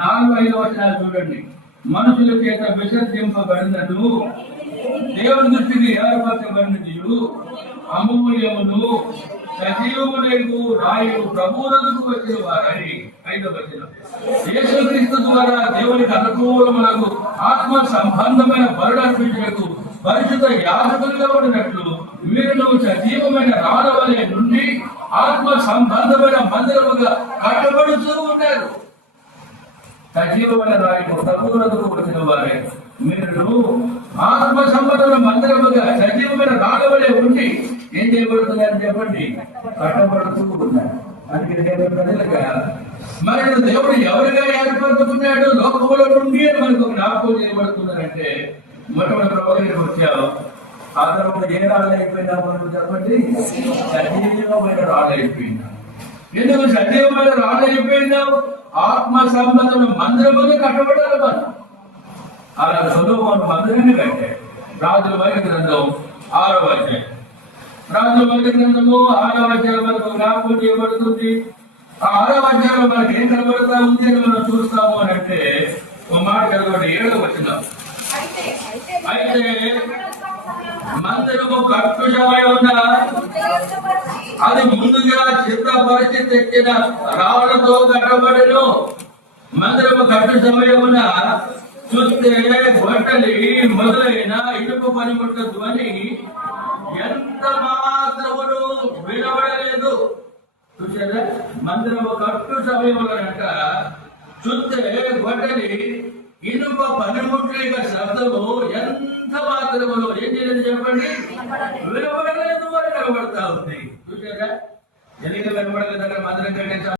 4-5 వచనాలు చూడండి. మనుషుల చేత విసర్జింపబడినట్టు దేవుని దృష్టికి ఏర్పరచబడినది అమూల్యమును సజీవములకు రాయు ప్రభువులకు వచ్చిన వారని. 5వ వచనం, యేసుక్రీస్తు ద్వారా దేవునికి అనుకూలములకు ఆత్మ సంబంధమైన బలులు అర్పించుటకు పరిశుద్ధ యాజకులుగా ఉండినట్లు మీరు సజీవమైన రాళ్ళవలె నుండి ఆత్మ సంబంధమైన మందిరముగా కట్టబడుతూ ఉన్నారు. సజీవమైన రాయు ప్రభువులకు వచ్చిన వారే మీరు ఆత్మ సంబంధమైన మందిరముగా సజీవమైన రాళ్ళవలె ఉండి ఏం చేయబడుతున్నారని చెప్పండి, కట్టబడుతూ ఉన్నారు. అందుకే దేవుడు ప్రజలుగా మరి దేవుడు ఎవరిగా ఏర్పరచుకున్నాడు లోకముల నుండి మనకు జ్ఞాపకం చేయబడుతున్నారంటే, మొట్టమొదటి ప్రవక్తకి వచ్చావు ఆ తర్వాత ఏ రాళ్ళు అయిపోయినా మనకు చెప్పండి, సజీవమైన రాళ్ళు అయిపోయినా. ఎందుకు సజీవమైన రాళ్ళు అయిపోయినావు? ఆత్మ సంబంధం మందిరముగా కట్టబడాలి మనం. అలా సొలొమోను మందిరాన్ని కట్టాడు. రాజుల మొదటి గ్రంథం 6వ అధ్యాయం. రాజుల మొదటి గ్రంథము 6వ అధ్యాయం మనకు జ్ఞాపకం చేయబడుతుంది. ఆ 6వ అధ్యాయంలో మనకి ఏం కనబడతా ఉంది అని మనం చూస్తాము అని అంటే, ఒక మాట కనబడి 7వ వచనం, అయితే మందిరము కట్టు సమయమున అది ముందుగా చిత్రపరిచి తెచ్చిన రాళ్లతో కట్టబడెను. మందిరము కట్టు సమయమున చూస్తే గొడ్డలి మొదలైన ఇనుప పనిముట్ల ధ్వని ఎంత మాత్రమును వినబడలేదు. చూసారా, మందిరము కట్టు సమయములనంట చూస్తే గొడ్డలి ఇనుప పనిముట్ల యొక్క శబ్దము ఎంత మాత్రములో ఏం చేయాలని చెప్పండి, వినబడలేదు అని కనబడతా ఉంది. చూసారా, ఎందుకు వినబడలేదు? మందిరం కంటే